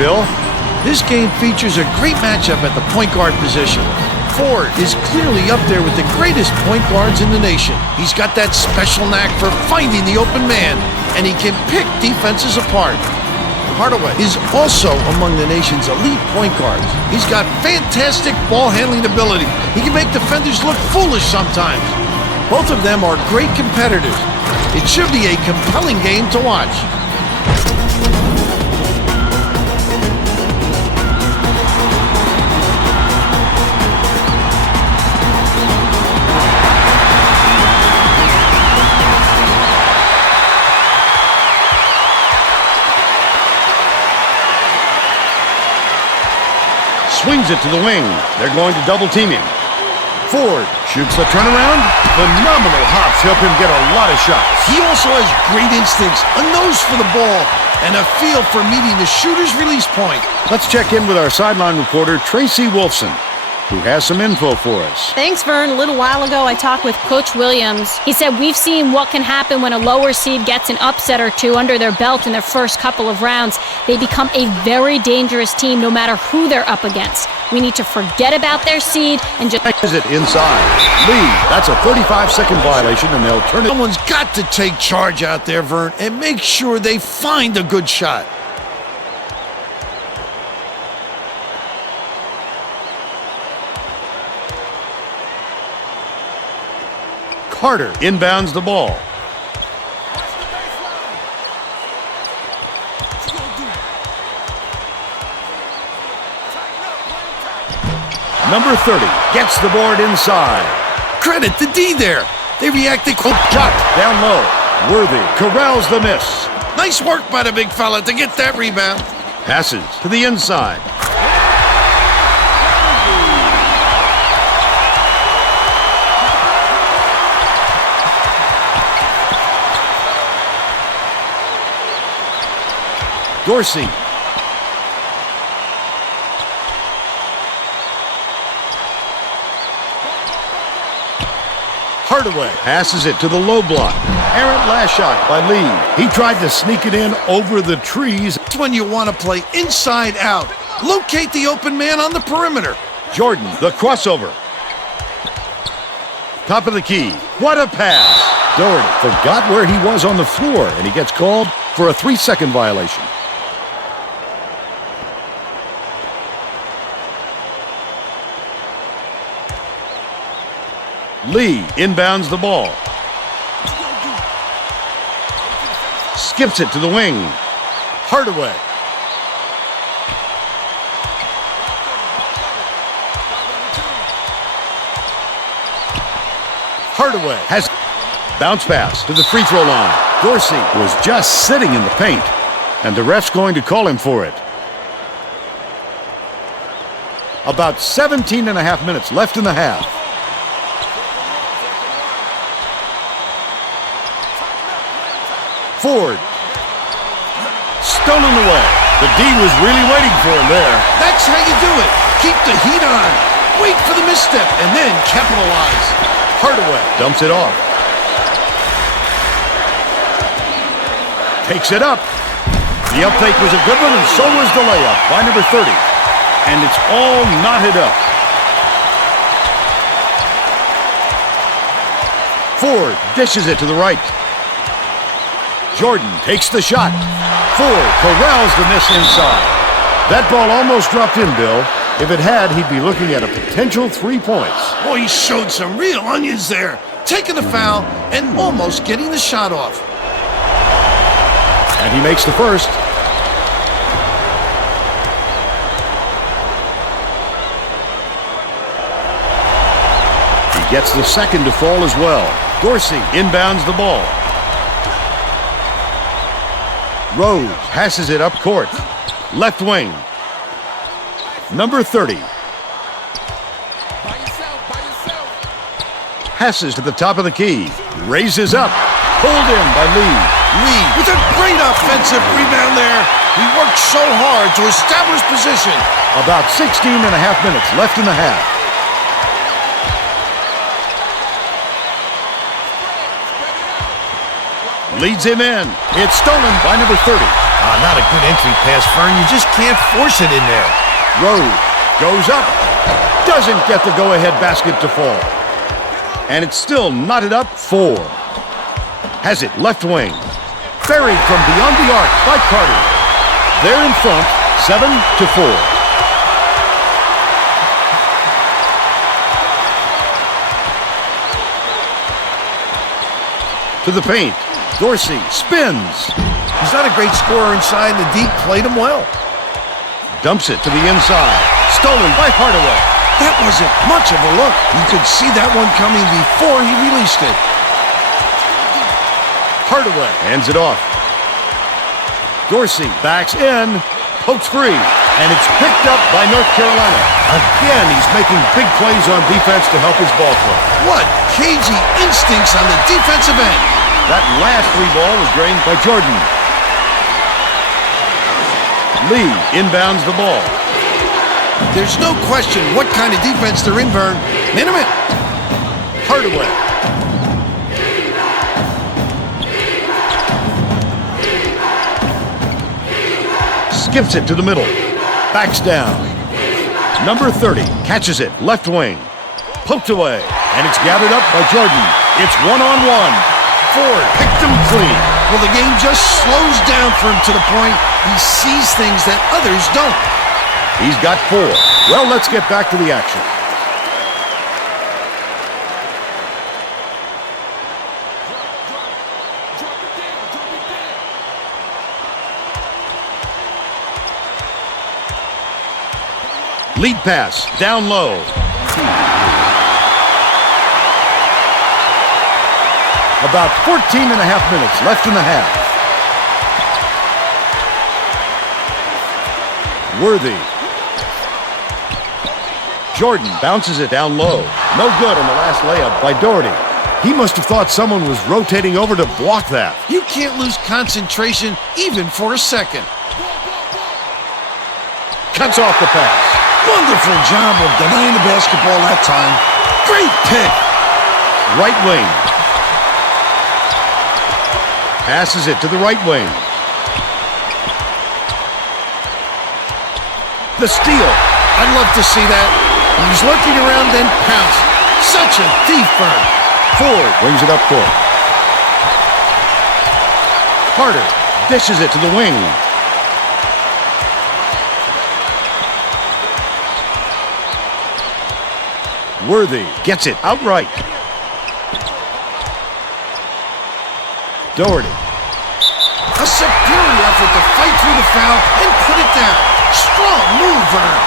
Bill. This game features a great matchup at the point guard position. Ford is clearly up there with the greatest point guards in the nation. He's got that special knack for finding the open man, and he can pick defenses apart. Hardaway is also among the nation's elite point guards. He's got fantastic ball handling ability. He can make defenders look foolish sometimes. Both of them are great competitors. It should be a compelling game to watch. Swings it to the wing. They're going to double team him. Ford shoots the turnaround. Phenomenal hops help him get a lot of shots. He also has great instincts, a nose for the ball, and a feel for meeting the shooter's release point. Let's check in with our sideline reporter, Tracy Wolfson, who has some info for us. Thanks, Vern. A little while ago, I talked with Coach Williams. He said we've seen what can happen when a lower seed gets an upset or two under their belt in their first couple of rounds. They become a very dangerous team no matter who they're up against. We need to forget about their seed and just... Is it inside? Lee, that's a 35-second violation, and they'll turn it... Someone's got to take charge out there, Vern, and make sure they find a good shot. Carter inbounds the ball. Number 30 gets the board inside. Credit the D there. They reacted quick. Shot down low. Worthy corrals the miss. Nice work by the big fella to get that rebound. Passes to the inside. Dorsey. Hardaway passes it to the low block. Errant last shot by Lee. He tried to sneak it in over the trees. That's when you want to play inside out. Locate the open man on the perimeter. Jordan, the crossover. Top of the key. What a pass. Doherty forgot where he was on the floor, and he gets called for a 3-second violation. Lee inbounds the ball. Skips it to the wing. Hardaway. Hardaway has bounce pass to the free throw line. Dorsey was just sitting in the paint, and the ref's going to call him for it. About 17 and a half minutes left in the half. Ford. Stolen away. The D was really waiting for him there. That's how you do it. Keep the heat on. Wait for the misstep and then capitalize. Hardaway dumps it off. Takes it up. The up fake was a good one, and so was the layup by number 30. And it's all knotted up. Ford dishes it to the right. Jordan takes the shot. Ford corrals the miss inside. That ball almost dropped in, Bill. If it had, he'd be looking at a potential 3 points. Boy, he showed some real onions there. Taking the foul and almost getting the shot off. And he makes the first. He gets the second to fall as well. Dorsey inbounds the ball. Rose passes it up court. Left wing. Number 30. Passes to the top of the key. Raises up. Pulled in by Lee. Lee with a great offensive rebound there. He worked so hard to establish position. About 16 and a half minutes left in the half. Leads him in. It's stolen by number 30. Not a good entry pass, Fern. You just can't force it in there. Rose goes up. Doesn't get the go-ahead basket to fall. And it's still knotted up 4. Has it left wing. Buried from beyond the arc by Carter. They're in front, 7-4. To the paint. Dorsey spins. He's not a great scorer inside, and the deep played him well. Dumps it to the inside. Stolen by Hardaway. That wasn't much of a look. You could see that one coming before he released it. Hardaway hands it off. Dorsey backs in. Pokes free. And it's picked up by North Carolina. Again, he's making big plays on defense to help his ball club. What cagey instincts on the defensive end. That last 3 ball was drained by Jordan. Lee inbounds the ball. There's no question what kind of defense they're in, Vern. Minute. Hardaway. Skips it to the middle. Backs down. Number 30 catches it. Left wing. Poked away. And it's gathered up by Jordan. It's one-on-one. Ford picked him clean. Well, the game just slows down for him to the point he sees things that others don't. He's got 4. Well, let's get back to the action. Lead pass, down low. About 14 and a half minutes left in the half. Worthy. Jordan bounces it down low. No good on the last layup by Doherty. He must have thought someone was rotating over to block that. You can't lose concentration even for a second. Cuts off the pass. Wonderful job of denying the basketball that time. Great pick. Right wing. Passes it to the right wing. The steal. I'd love to see that. He was looking around, then pounced. Such a thief, Vern. Ford brings it up court. Carter dishes it to the wing. Worthy gets it outright. Doherty. A superior effort to fight through the foul and put it down. Strong move, Vern.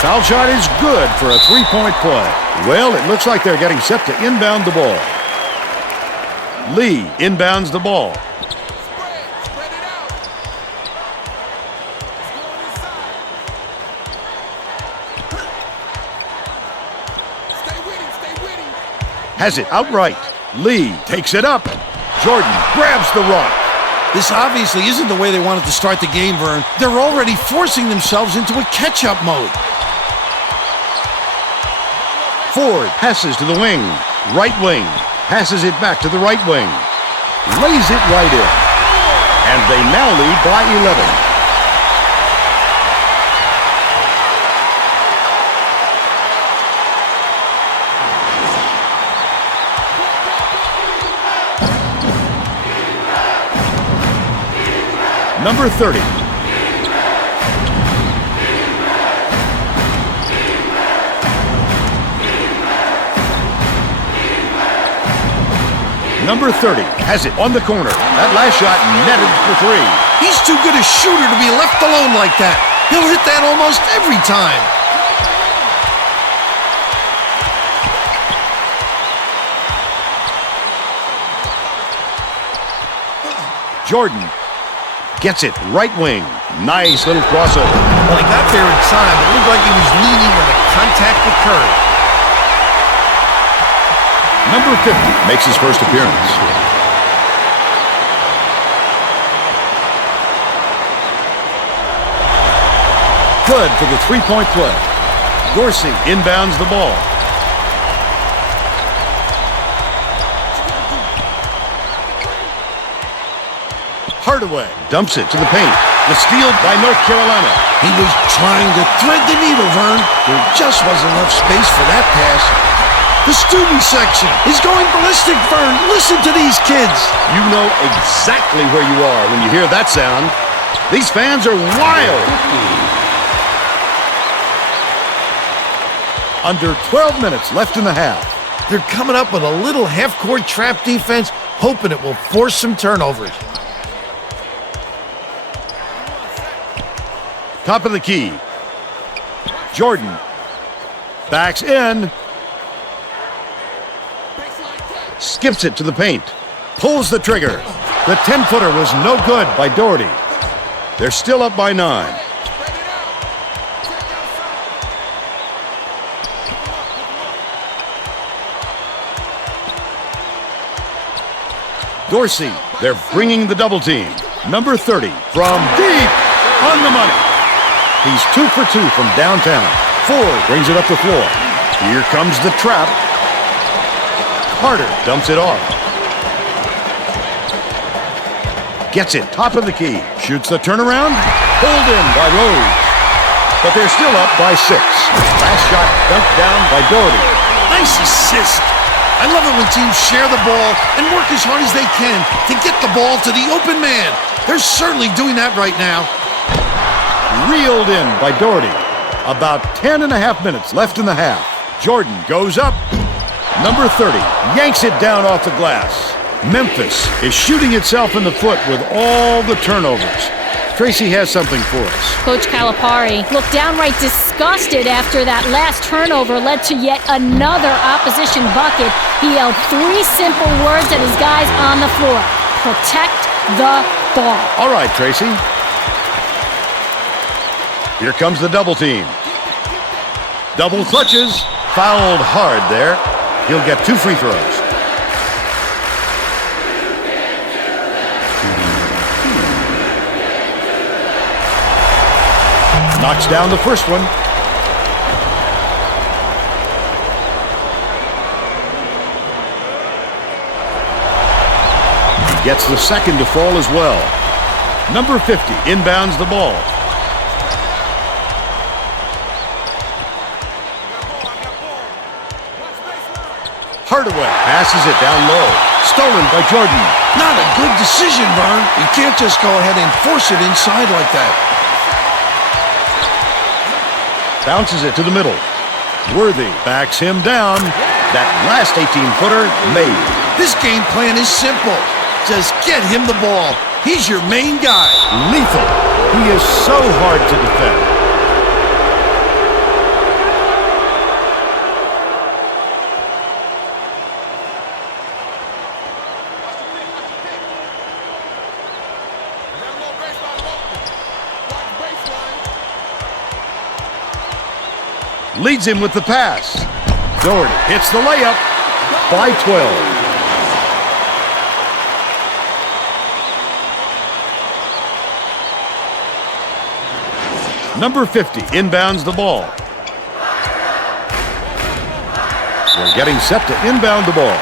Foul shot is good for a 3-point play. Well, it looks like they're getting set to inbound the ball. Lee inbounds the ball. Spread it out. Let's go inside. Stay with him. Has it outright. Lee takes it up. Jordan grabs the rock. This obviously isn't the way they wanted to start the game, Vern. They're already forcing themselves into a catch-up mode. Ford passes to the wing. Right wing. Passes it back to the right wing. Lays it right in. And they now lead by 11. Number 30. Number 30 has it on the corner. That last shot netted for 3. He's too good a shooter to be left alone like that. He'll hit that almost every time. Jordan gets it right wing. Nice little crossover. Well, he got there in time, but it looked like he was leaning when the contact occurred. Number 50 makes his first appearance. Good for the 3-point play. Dorsey inbounds the ball. Hardaway dumps it to the paint. The steal by North Carolina. He was trying to thread the needle, Vern. There just wasn't enough space for that pass. The student section is going ballistic, Vern. Listen to these kids. You know exactly where you are when you hear that sound. These fans are wild. Under 12 minutes left in the half. They're coming up with a little half-court trap defense, hoping it will force some turnovers. Top of the key. Jordan backs in. Skips it to the paint. Pulls the trigger. The 10-footer was no good by Doherty. They're still up by 9. Dorsey, they're bringing the double team. Number 30 from deep on the money. He's 2 for 2 from downtown. Ford brings it up the floor. Here comes the trap. Carter dumps it off. Gets it, top of the key. Shoots the turnaround. Pulled in by Rose. But they're still up by 6. Last shot dunked down by Doherty. Nice assist. I love it when teams share the ball and work as hard as they can to get the ball to the open man. They're certainly doing that right now. Reeled in by Doherty. About 10 and a half minutes left in the half. Jordan goes up. Number 30 yanks it down off the glass. Memphis is shooting itself in the foot with all the turnovers. Tracy has something for us. Coach Calipari looked downright disgusted after that last turnover led to yet another opposition bucket. He yelled 3 simple words at his guys on the floor. Protect the ball. All right, Tracy. Here comes the double team. Double clutches. Fouled hard there. He'll get 2 free throws. Knocks down the first one. He gets the second to fall as well. Number 50 inbounds the ball. Hardaway passes it down low. Stolen by Jordan. Not a good decision, Vern. You can't just go ahead and force it inside like that. Bounces it to the middle. Worthy backs him down. That last 18-footer made. This game plan is simple. Just get him the ball. He's your main guy. Lethal. He is so hard to defend. Leads him with the pass. Doherty hits the layup by 12. Number 50 inbounds the ball. They're getting set to inbound the ball.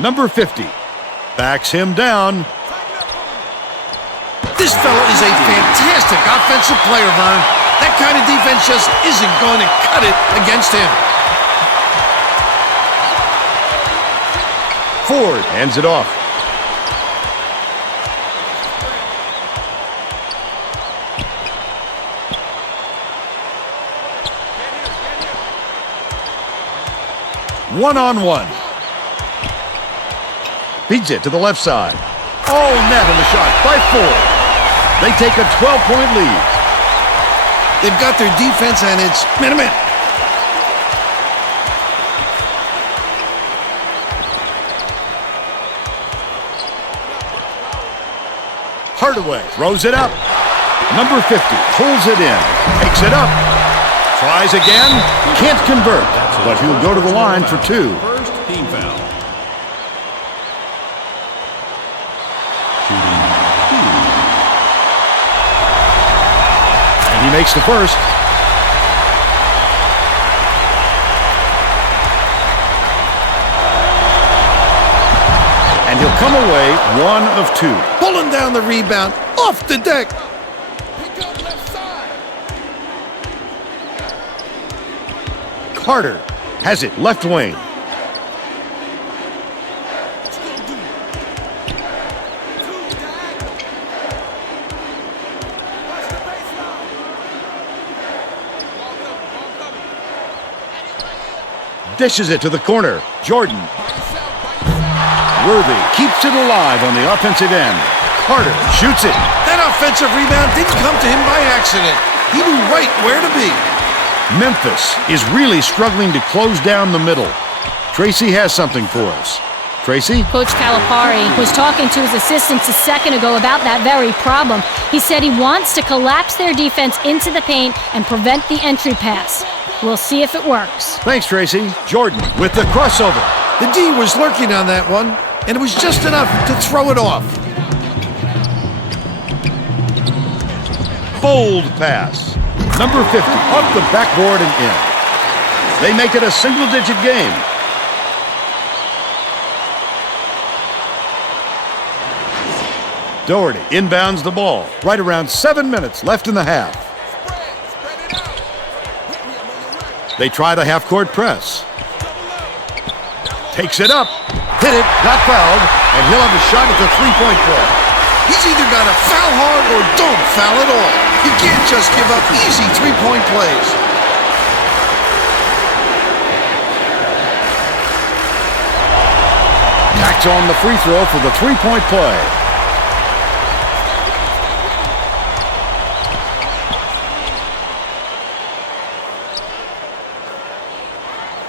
Number 50 backs him down. This fella is a fantastic offensive player, Vern. That kind of defense just isn't going to cut it against him. Ford hands it off. One-on-one. Feeds it to the left side. Oh, net on the shot by 4. They take a 12-point lead. They've got their defense, and it's minute. Hardaway throws it up. Number 50 pulls it in. Takes it up. Tries again. Can't convert, but he'll go to the line for 2. First team foul. And he makes the first. And he'll come away 1 of 2. Pulling down the rebound off the deck. Pick up left side. Carter has it left wing. Still do. 2 diagonal. Watch the baseline. Ball cover. Dishes it to the corner. Jordan. By yourself. Worthy keeps it alive on the offensive end. Carter shoots it. That offensive rebound didn't come to him by accident. He knew right where to be. Memphis is really struggling to close down the middle. Tracy has something for us. Tracy? Coach Calipari was talking to his assistants a second ago about that very problem. He said he wants to collapse their defense into the paint and prevent the entry pass. We'll see if it works. Thanks, Tracy. Jordan with the crossover. The D was lurking on that one, and it was just enough to throw it off. Bold pass. Number 50 off the backboard and in. They make it a single-digit game. Doherty inbounds the ball. Right around 7 minutes left in the half. Spread it out. Hit me, I'm on your right. They try the half-court press. Takes it up. Hit it. Got fouled. And he'll have a shot at the three-point play. He's either got to foul hard or don't foul at all. You can't just give up easy three-point plays. Tacks on the free throw for the three-point play.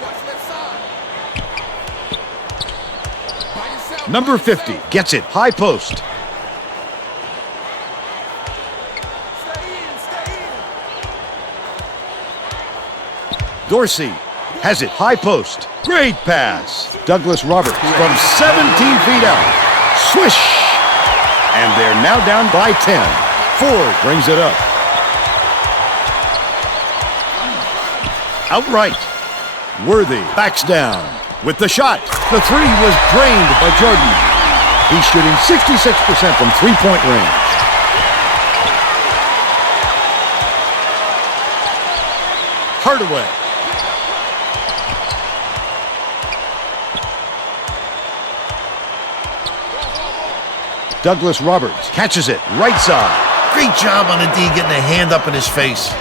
Watch left side. By yourself. Number 50 gets it. High post. Stay in. Dorsey has it. High post. Great pass. Douglas Roberts from 17 feet out. Swish. And they're now down by 10. Ford brings it up. Outright. Worthy backs down with the shot. The three was drained by Jordan. He's shooting 66% from three-point range. Hardaway. Douglas Roberts catches it right side. Great job on the D getting a hand up in his face.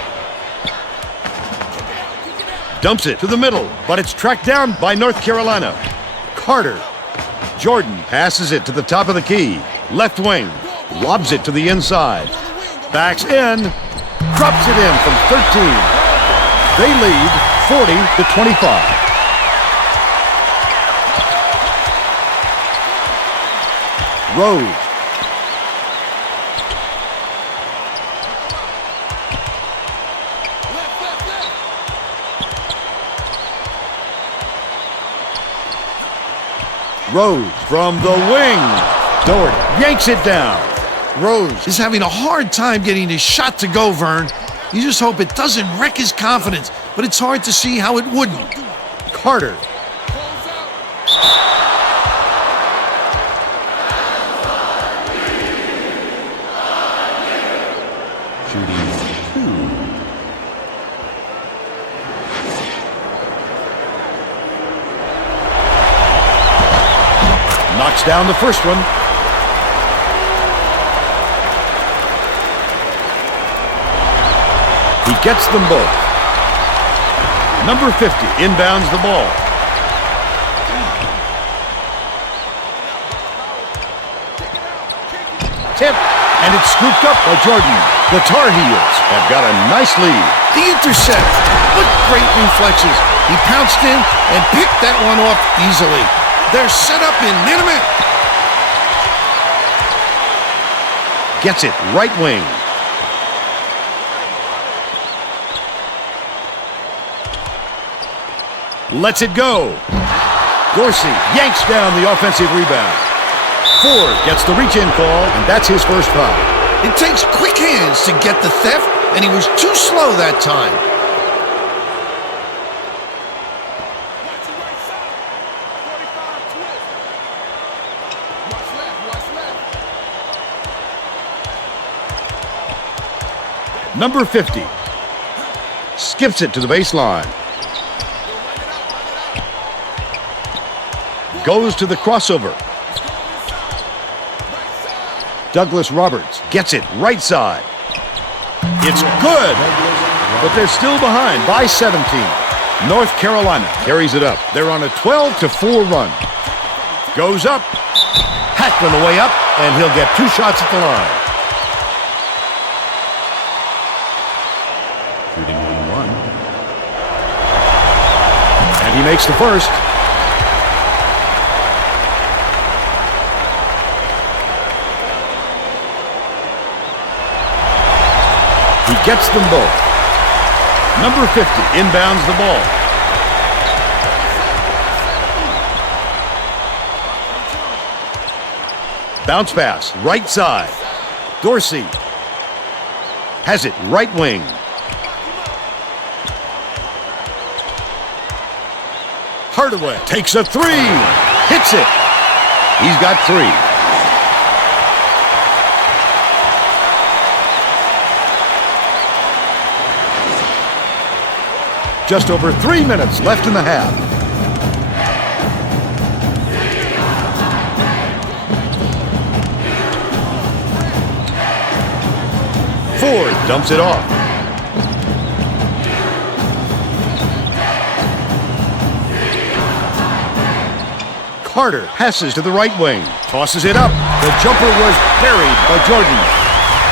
Dumps it to the middle, but it's tracked down by North Carolina. Carter. Jordan passes it to the top of the key. Left wing. Lobs it to the inside. Backs in. Drops it in from 13. They lead 40-25. Rose. Rose from the wing. Doherty yanks it down. Rose is having a hard time getting his shot to go, Vern. You just hope it doesn't wreck his confidence, but it's hard to see how it wouldn't. Carter. Close out. Shooting 2. Knocks down the first one. He gets them both. Number 50 inbounds the ball. Tip, and it's scooped up by Jordan. The Tar Heels have got a nice lead. The intercept. What great reflexes. He pounced in and picked that one off easily. They're set up in minute. Gets it right wing. Lets it go. Dorsey yanks down the offensive rebound. Ford gets the reach-in call, and that's his first foul. It takes quick hands to get the theft, and he was too slow that time. Watch your right side. 45 twist. Number 50. Skips it to the baseline. Goes to the crossover. Douglas Roberts gets it right side. It's good, but they're still behind by 17. North Carolina carries it up. They're on a 12-4 run. Goes up. Hacked on the way up, and he'll get 2 shots at the line. Shooting 1. And he makes the first. He gets them both. Number 50 inbounds the ball. Bounce pass, right side. Dorsey has it, right wing. Hardaway takes a 3. Hits it. He's got 3. Just over 3 minutes left in the half. Ford dumps it off. Carter passes to the right wing. Tosses it up. The jumper was buried by Jordan.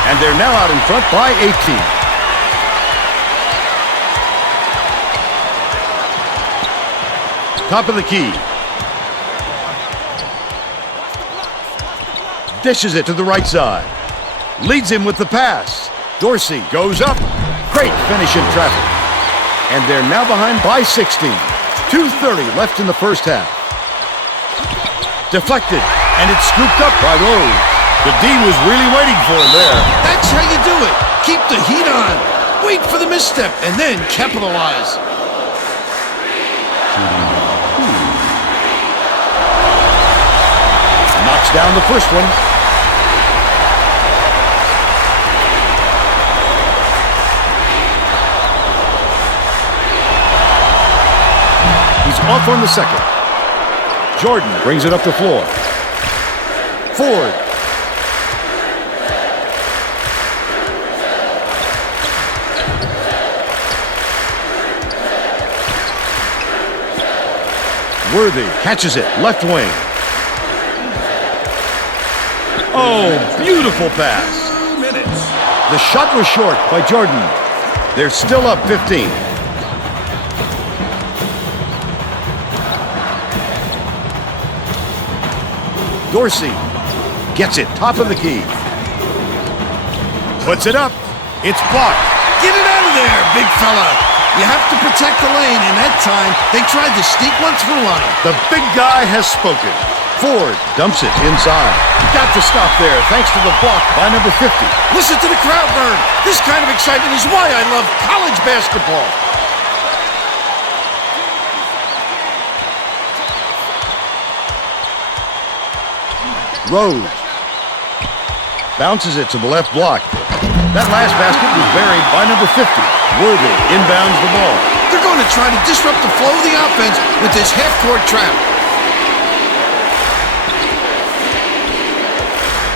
And they're now out in front by 18. Top of the key. Dishes it to the right side. Leads him with the pass. Dorsey goes up. Great finish in traffic. And they're now behind by 16. 2:30 left in the first half. Deflected, and it's scooped up by Rose. The D was really waiting for him there. That's how you do it. Keep the heat on. Wait for the misstep, and then capitalize. Knocks down the first one. He's off on the second. Jordan brings it up the floor. Ford. Worthy catches it, left wing. Oh, beautiful pass. 2 minutes. The shot was short by Jordan. They're still up 15. Dorsey gets it, top of the key. Puts it up. It's blocked. Get it out of there, big fella. You have to protect the lane, and that time they tried to sneak one through on him. The big guy has spoken. Ford dumps it inside. Got to stop there thanks to the block by number 50. Listen to the crowd burn. This kind of excitement is why I love college basketball. Rose bounces it to the left block. That last basket was buried by number 50. Worthy inbounds the ball. They're going to try to disrupt the flow of the offense with this half-court trap.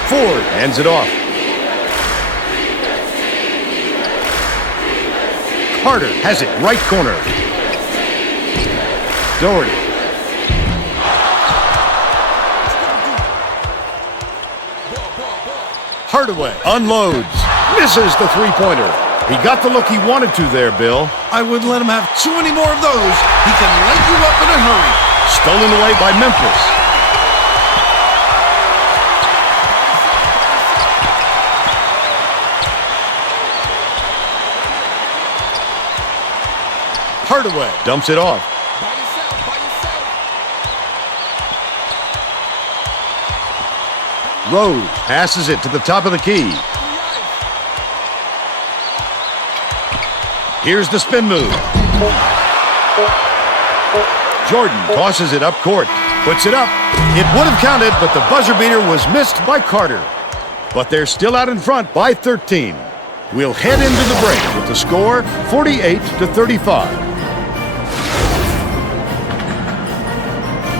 Ford hands it off. Carter has it, right corner. Doherty. Hardaway unloads. Misses the three-pointer. He got the look he wanted to there, Bill. I wouldn't let him have too many more of those. He can light you up in a hurry. Stolen away by Memphis. Hardaway dumps it off. By yourself, by yourself. Rose passes it to the top of the key. Here's the spin move. Jordan tosses it up court. Puts it up. It would have counted, but the buzzer beater was missed by Carter. But they're still out in front by 13. We'll head into the break with the score 48-35.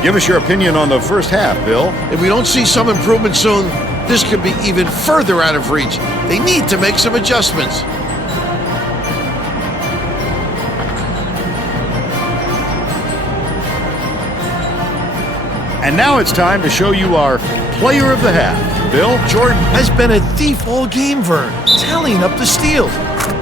Give us your opinion on the first half, Bill. If we don't see some improvement soon, this could be even further out of reach. They need to make some adjustments. And now it's time to show you our player of the half. Bill? Jordan has been a thief all game, Vern, tallying up the steals.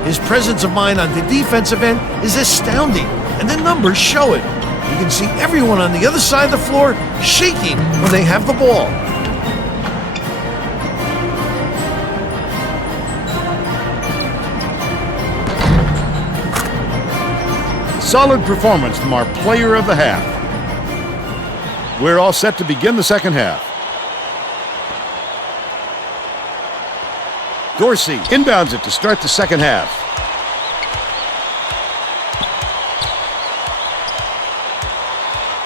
His presence of mind on the defensive end is astounding, and the numbers show it. You can see everyone on the other side of the floor shaking when they have the ball. Solid performance from our player of the half. We're all set to begin the second half. Dorsey inbounds it to start the second half.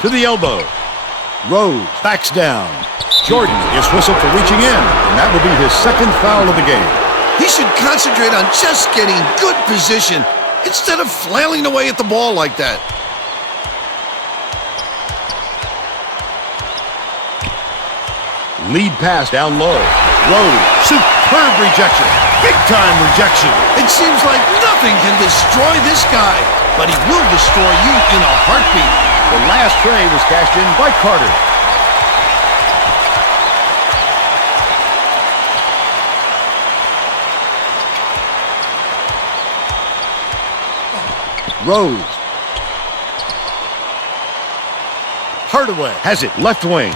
To the elbow. Rose backs down. Jordan is whistled for reaching in, and that will be his second foul of the game. He should concentrate on just getting good position instead of flailing away at the ball like that. Lead pass down low. Rose, superb rejection. Big time rejection. It seems like nothing can destroy this guy, but he will destroy you in a heartbeat. The last tray was cashed in by Carter. Rose. Hardaway has it left wing.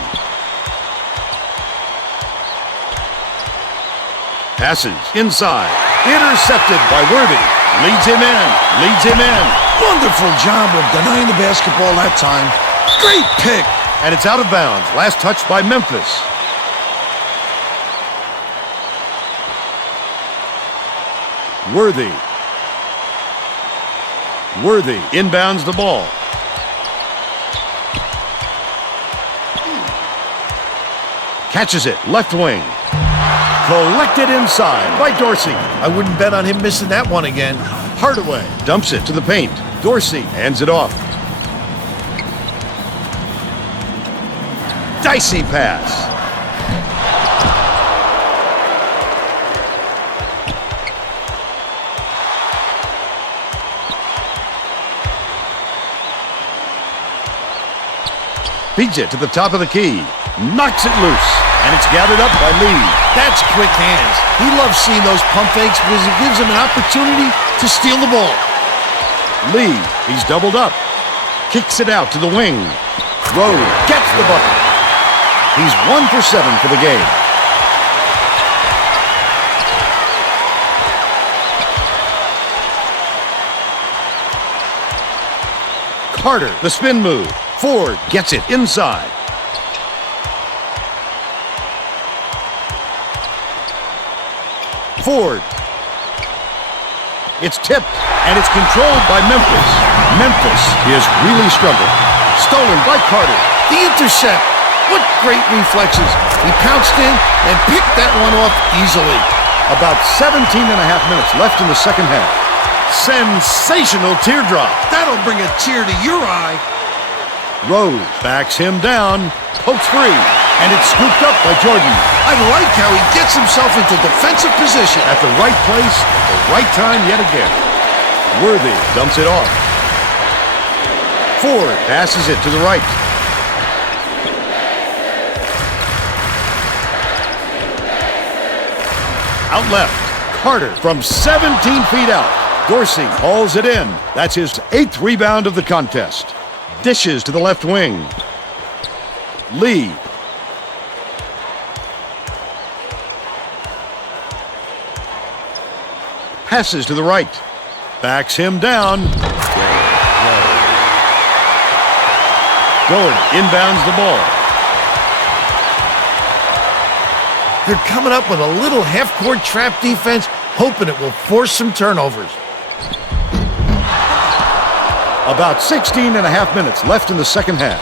Passes inside. Intercepted by Worthy. Leads him in. Leads him in. Wonderful job of denying the basketball that time. Great pick. And it's out of bounds. Last touch by Memphis. Worthy. Worthy inbounds the ball. Catches it. Left wing. Collected inside by Dorsey. I wouldn't bet on him missing that one again. Hardaway dumps it to the paint. Dorsey hands it off. Dicey pass. Feeds it to the top of the key. Knocks it loose. And it's gathered up by Lee. That's quick hands. He loves seeing those pump fakes because it gives him an opportunity to steal the ball. Lee, he's doubled up. Kicks it out to the wing. Rose gets the bucket. He's 1 for 7 for the game. Carter, the spin move. Ford gets it inside. Ford. It's tipped, and it's controlled by Memphis. Memphis is really struggling. Stolen by Carter. The intercept. What great reflexes. He pounced in and picked that one off easily. About 17 and a half minutes left in the second half. Sensational teardrop. That'll bring a tear to your eye. Rose backs him down, pokes free, and it's scooped up by Jordan. I like how he gets himself into defensive position. At the right place, at the right time yet again. Worthy dumps it off. Ford passes it to the right. Out left, Carter from 17 feet out. Dorsey hauls it in. That's his 8th rebound of the contest. Dishes to the left wing. Lee. Passes to the right. Backs him down. Gordon inbounds the ball. They're coming up with a little half-court trap defense, hoping it will force some turnovers. About 16 and a half minutes left in the second half.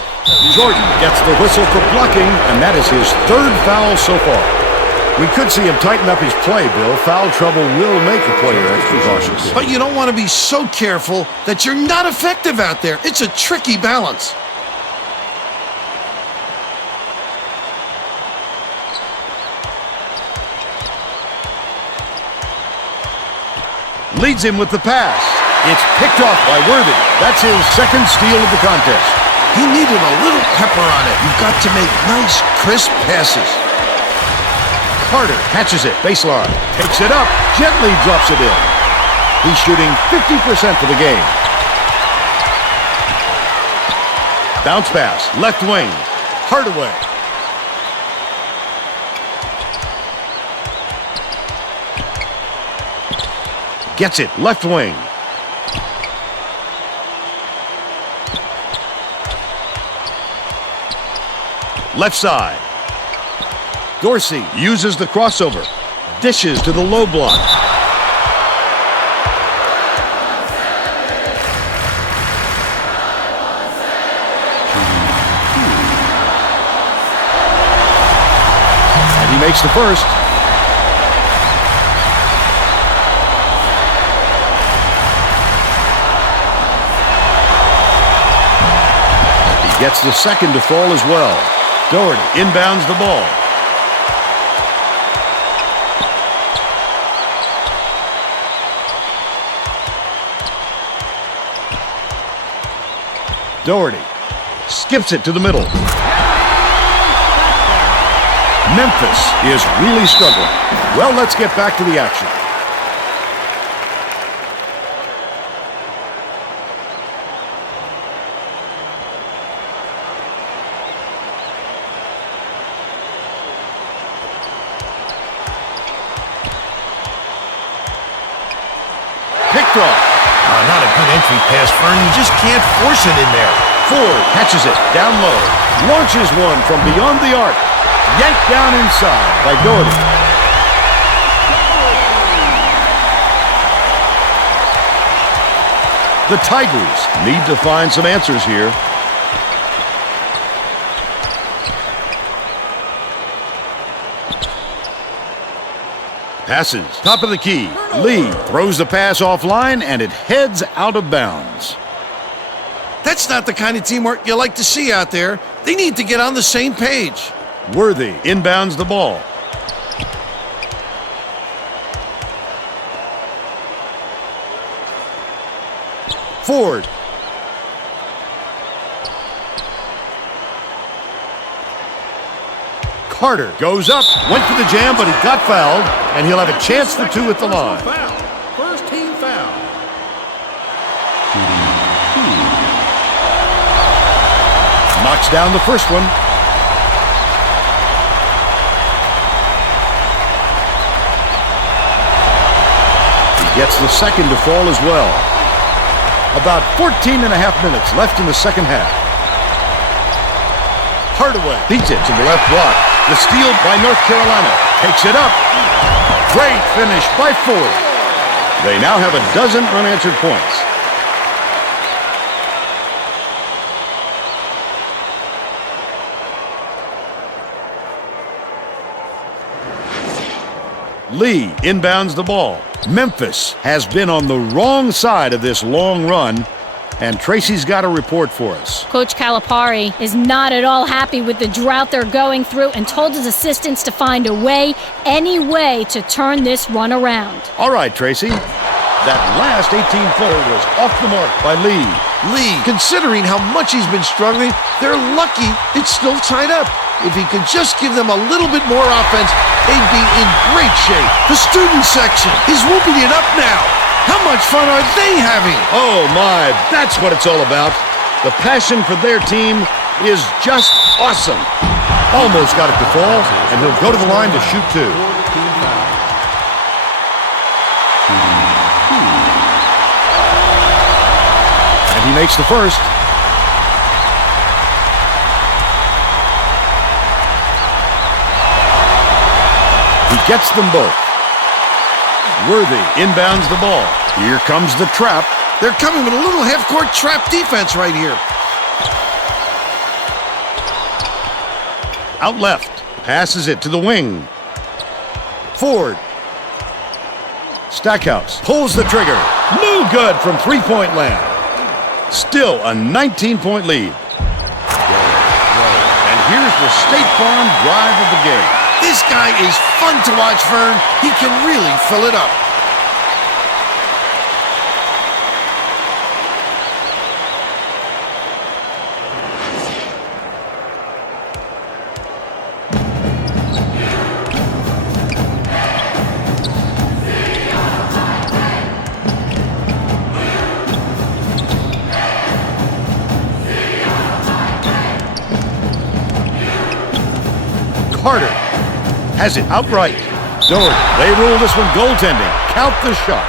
Jordan gets the whistle for blocking, and that is his 3rd foul so far. We could see him tighten up his play, Bill. Foul trouble will make a player extra cautious. But you don't want to be so careful that you're not effective out there. It's a tricky balance. Leads him with the pass. It's picked off by Worthy. That's his second steal of the contest. He needed a little pepper on it. You've got to make nice, crisp passes. Carter catches it, baseline, takes it up, gently drops it in. He's shooting 50% for the game. Bounce pass, left wing, Hardaway. Gets it, left wing. Left side. Dorsey uses the crossover. Dishes to the low block. And he makes the first. He gets the second to fall as well. Doherty inbounds the ball. Doherty skips it to the middle. Memphis is really struggling. Well, let's get back to the action. Picked off. Not a good entry pass, Fern. You just can't force it in there. Ford catches it down low. Launches one from beyond the arc. Yanked down inside by Doherty. The Tigers need to find some answers here. Passes, top of the key. Lee throws the pass offline, and it heads out of bounds. That's not the kind of teamwork you like to see out there. They need to get on the same page. Worthy inbounds the ball. Ford. Carter goes up, went for the jam, but he got fouled, and he'll have a chance for two at the line. First team foul. Knocks down the first one. He gets the second to fall as well. About 14 and a half minutes left in the second half. Hardaway beats it to the left block. The steal by North Carolina. Takes it up. Great finish by Ford. They now have a dozen unanswered points. Lee inbounds the ball. Memphis has been on the wrong side of this long run, and Tracy's got a report for us. Coach Calipari is not at all happy with the drought they're going through and told his assistants to find a way, any way, to turn this run around. All right, Tracy. That last 18-footer was off the mark by Lee. Lee, considering how much he's been struggling, they're lucky it's still tied up. If he could just give them a little bit more offense, they'd be in great shape. The student section is whooping it up now. How much fun are they having? Oh, my, that's what it's all about. The passion for their team is just awesome. Almost got it to fall, and he'll go to the line to shoot two. And he makes the first. He gets them both. Worthy inbounds the ball. Here comes the trap. They're coming with a little half-court trap defense right here. Out left. Passes it to the wing. Ford. Stackhouse pulls the trigger. No good from three-point land. Still a 19-point lead. And here's the State Farm drive of the game. This guy is fun to watch, Vern. He can really fill it up. Carter has it outright. Dillard, they rule this one goaltending. Count the shot.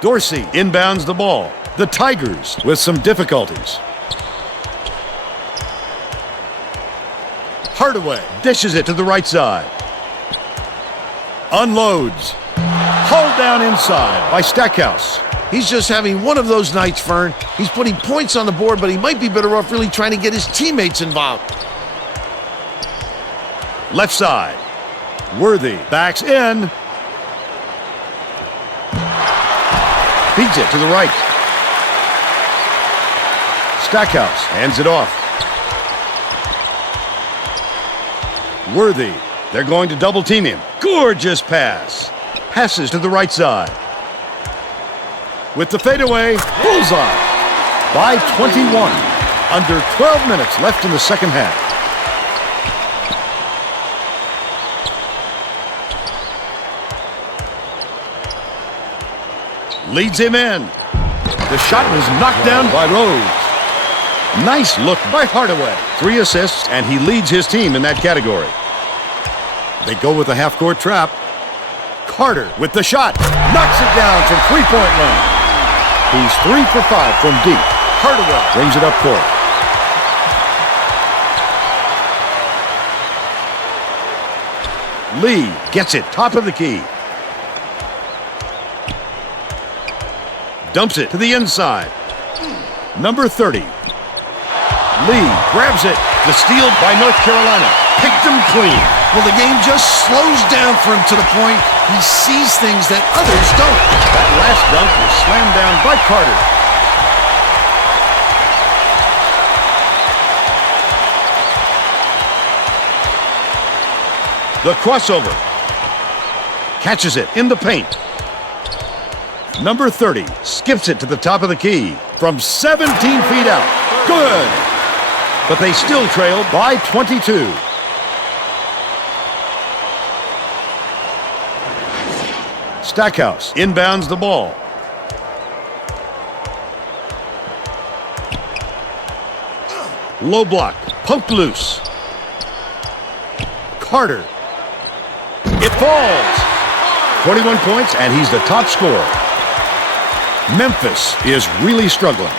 Dorsey inbounds the ball. The Tigers with some difficulties. Hardaway dishes it to the right side. Unloads. Hauled down inside by Stackhouse. He's just having one of those nights, Vern. He's putting points on the board, but he might be better off really trying to get his teammates involved. Left side. Worthy backs in. Feeds it to the right. Stackhouse hands it off. Worthy. They're going to double team him. Gorgeous pass. Passes to the right side. With the fadeaway, bullseye by 21. Under 12 minutes left in the second half. Leads him in. The shot was knocked down by Rhodes. Nice look by Hardaway. 3 assists, and he leads his team in that category. They go with a half-court trap. Carter with the shot. Knocks it down from three-point line. He's 3 for 5 from deep. Hardaway brings it up court. Lee gets it top of the key. Dumps it to the inside. Number 30. Lee grabs it. The steal by North Carolina. Picked him clean. Well, the game just slows down for him to the point he sees things that others don't. That last dunk was slammed down by Carter. The crossover. Catches it in the paint. Number 30 skips it to the top of the key from 17 feet out. Good. But they still trail by 22. Stackhouse inbounds the ball. Low block, poked loose. Carter. It falls. 21 points, and he's the top scorer. Memphis is really struggling.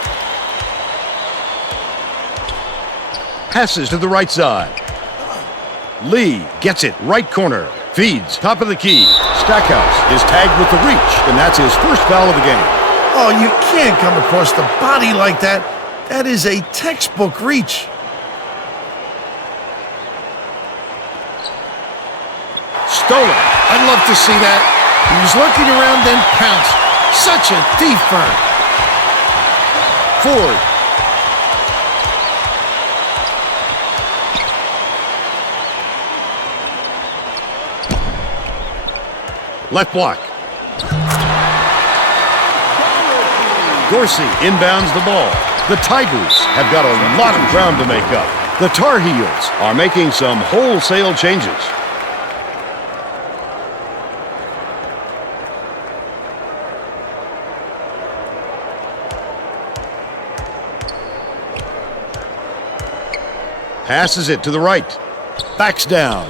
Passes to the right side. Lee gets it right corner. Feeds top of the key. Stackhouse is tagged with the reach, and that's his first foul of the game. Oh, you can't come across the body like that. That is a textbook reach. Stolen. I'd love to see that. He was looking around, then pounced. Such a thief, Vern. Ford. Left block. Dorsey inbounds the ball. The Tigers have got a lot of ground to make up. The Tar Heels are making some wholesale changes. Passes it to the right. Backs down.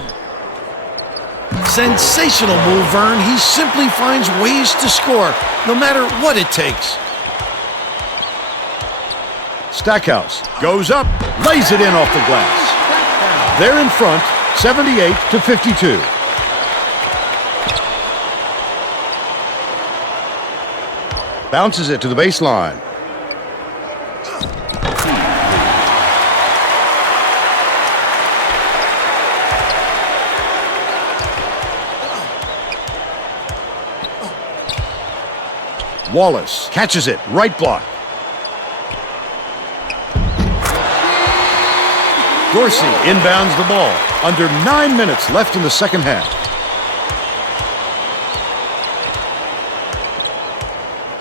Sensational move, Vern. He simply finds ways to score, no matter what it takes. Stackhouse goes up, lays it in off the glass. They're in front, 78-52. Bounces it to the baseline. Wallace catches it, right block. Dorsey inbounds the ball. Under 9 minutes left in the second half.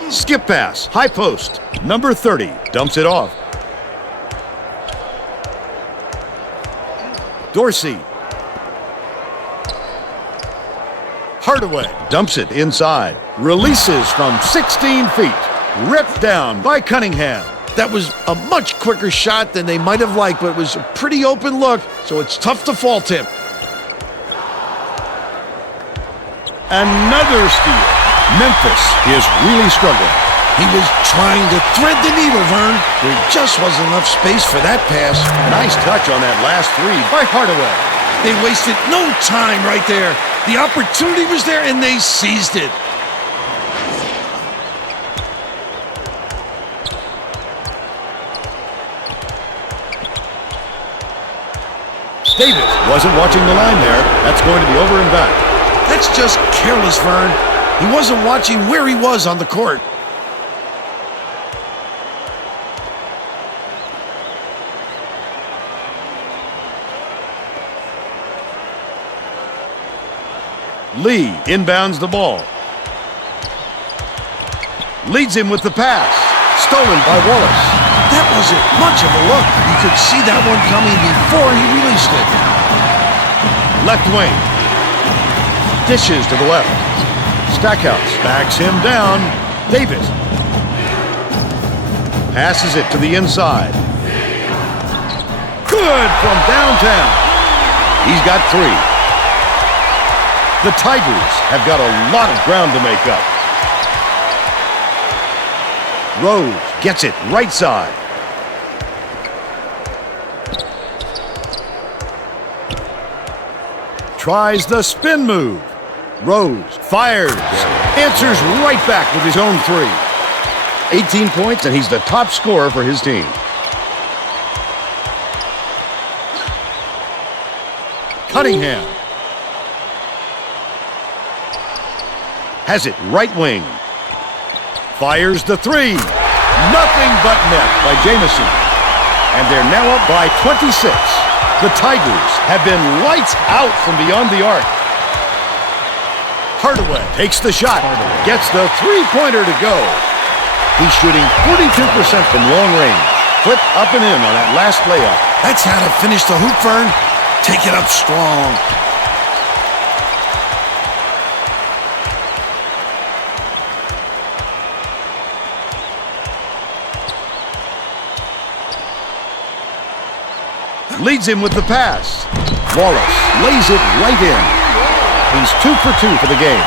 Skip pass, high post. Number 30 dumps it off. Dorsey. Hardaway dumps it inside. Releases from 16 feet. Ripped down by Cunningham. That was a much quicker shot than they might have liked, but it was a pretty open look, so it's tough to fault him. Another steal. Memphis is really struggling. He was trying to thread the needle, Vern. There just wasn't enough space for that pass. Nice touch on that last three by Hardaway. They wasted no time right there. The opportunity was there, and they seized it. Davis wasn't watching the line there. That's going to be over and back. That's just careless, Vern. He wasn't watching where he was on the court. Lee inbounds the ball. Leads him with the pass. Stolen by Wallace. That wasn't much of a look. You could see that one coming before he released it. Left wing. Dishes to the left. Stackhouse backs him down. Davis. Passes it to the inside. Good from downtown. He's got three. The Tigers have got a lot of ground to make up. Rose gets it right side. Tries the spin move. Rose fires. Answers right back with his own three. 18 points, and he's the top scorer for his team. Cunningham. Has it right wing. Fires the three. Nothing but net by Jamison. And they're now up by 26. The Tigers have been lights out from beyond the arc. Hardaway takes the shot. Gets the three-pointer to go. He's shooting 42% from long range. Flip up and in on that last layup. That's how to finish the hoop, Vern. Take it up strong. Leads him with the pass. Wallace lays it right in. He's 2 for 2 for the game.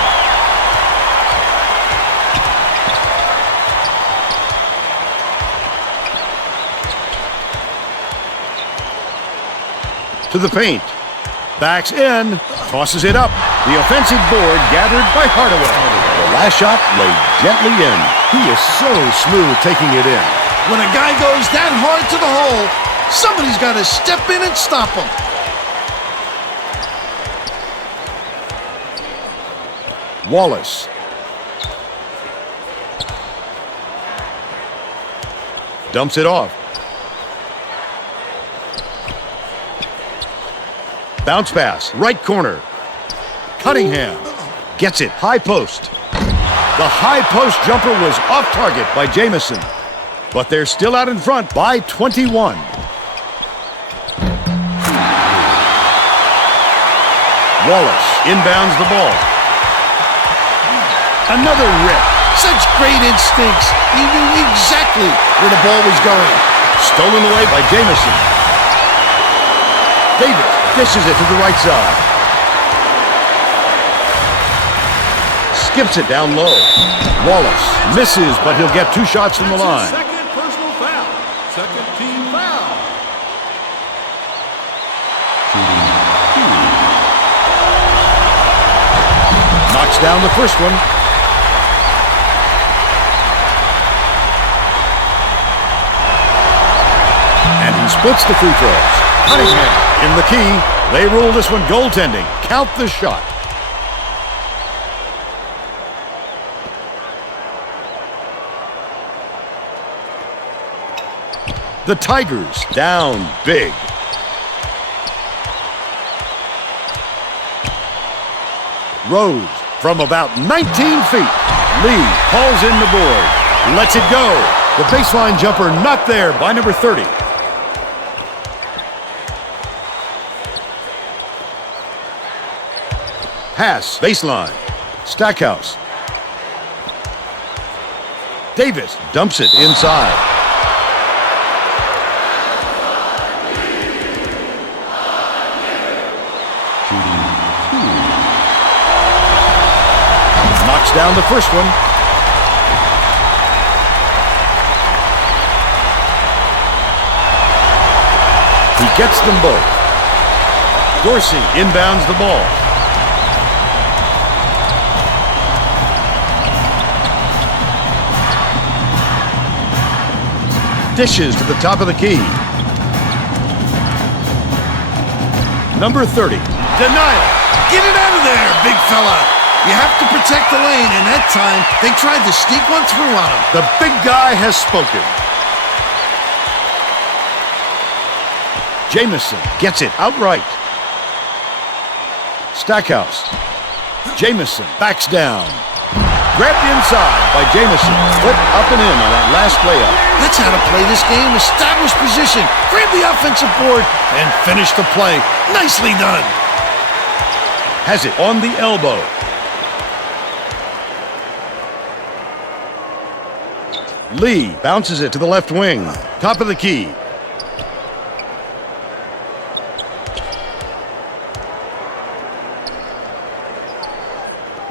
To the paint. Backs in. Tosses it up. The offensive board gathered by Hardaway. The last shot laid gently in. He is so smooth taking it in. When a guy goes that hard to the hole, somebody's got to step in and stop him. Wallace. Dumps it off. Bounce pass, right corner. Cunningham gets it, high post. The high post jumper was off target by Jamison, but they're still out in front by 21. Wallace inbounds the ball. Another rip. Such great instincts. He knew exactly where the ball was going. Stolen away by Jamison. Davis dishes it to the right side. Skips it down low. Wallace misses, but he'll get 2 shots from the line. Second personal foul. Second team foul. Knocks down the first one. And he splits the free throws. Cunningham in the key. They rule this one goaltending. Count the shot. The Tigers down big. Rose from about 19 feet. Lee hauls in the board. Lets it go. The baseline jumper not there by number 30. Pass, baseline. Stackhouse. Davis dumps it inside. Knocks down the first one. He gets them both. Dorsey inbounds the ball. Dishes to the top of the key. Number 30. Denial. Get it out of there, big fella. You have to protect the lane, and that time they tried to sneak one through on him. The big guy has spoken. Jamison gets it outright. Stackhouse. Jamison backs down. Grabbed inside by Jamison. Flip up and in on that last layup. That's how to play this game. Establish position, grab the offensive board, and finish the play. Nicely done. Has it on the elbow. Lee bounces it to the left wing. Top of the key.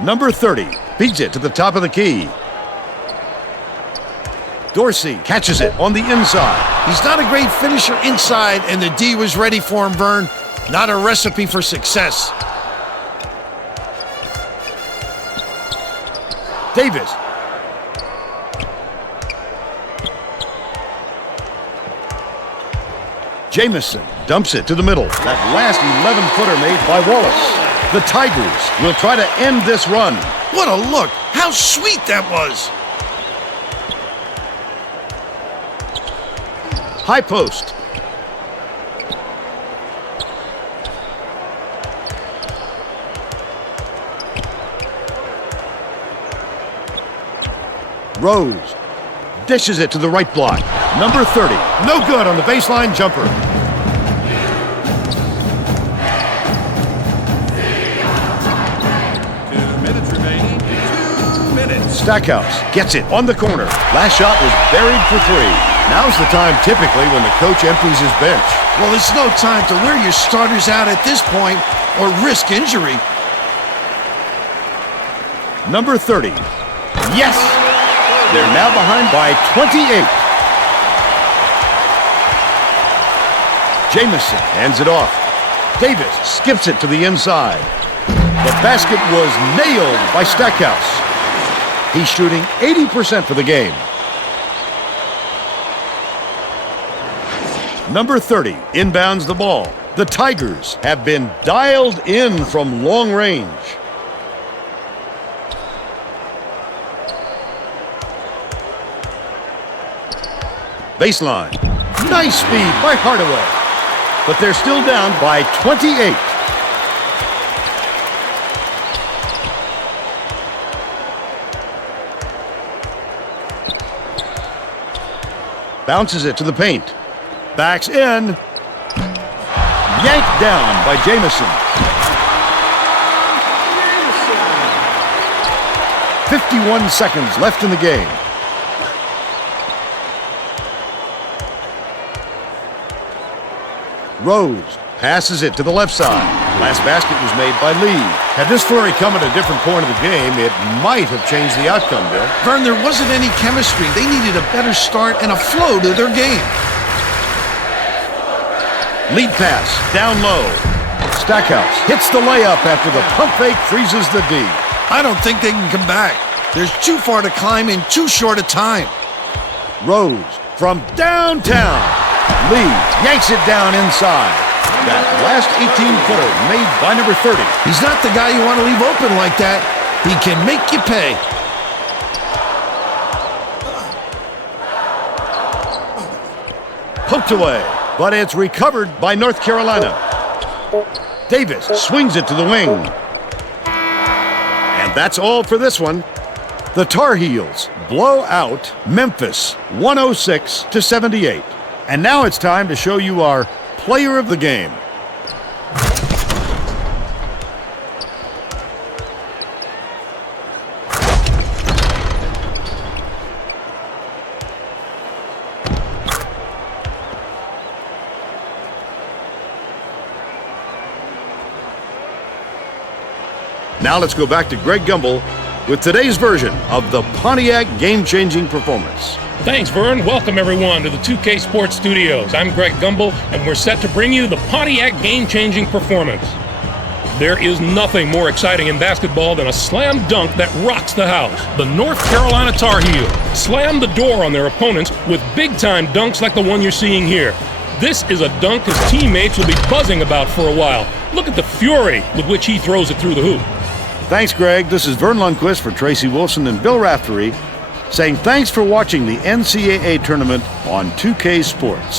Number 30 beats it to the top of the key. Dorsey catches it on the inside. He's not a great finisher inside, and the D was ready for him, Vern. Not a recipe for success. Davis. Jamison dumps it to the middle. That last 11-footer made by Wallace. The Tigers will try to end this run. What a look. How sweet that was. High post. Rose dishes it to the right block. Number 30. No good on the baseline jumper. Stackhouse gets it on the corner. Last shot was buried for three. Now's the time typically when the coach empties his bench. Well, it's no time to wear your starters out at this point or risk injury. Number 30. Yes! They're now behind by 28. Jamison hands it off. Davis skips it to the inside. The basket was nailed by Stackhouse. He's shooting 80% for the game. Number 30 inbounds the ball. The Tigers have been dialed in from long range. Baseline. Nice speed by Hardaway. But they're still down by 28. Bounces it to the paint. Backs in. Yanked down by Jamison. 51 seconds left in the game. Rose passes it to the left side. Last basket was made by Lee. Had this flurry come at a different point of the game, it might have changed the outcome, Bill. Vern, there wasn't any chemistry. They needed a better start and a flow to their game. Lead pass, down low. Stackhouse hits the layup after the pump fake freezes the D. I don't think they can come back. There's too far to climb in too short a time. Rose from downtown. Lee yanks it down inside. That last 18-footer made by number 30. He's not the guy you want to leave open like that. He can make you pay. poked away, but it's recovered by North Carolina. Davis swings it to the wing. And that's all for this one. The Tar Heels blow out Memphis 106-78. And now it's time to show you our player of the game. Now let's go back to Greg Gumbel with today's version of the Pontiac game-changing performance. Thanks, Vern. Welcome, everyone, to the 2K Sports Studios. I'm Greg Gumbel, and we're set to bring you the Pontiac game-changing performance. There is nothing more exciting in basketball than a slam dunk that rocks the house. The North Carolina Tar Heels slam the door on their opponents with big-time dunks like the one you're seeing here. This is a dunk his teammates will be buzzing about for a while. Look at the fury with which he throws it through the hoop. Thanks, Greg. This is Vern Lundquist for Tracy Wilson and Bill Raftery saying thanks for watching the NCAA tournament on 2K Sports.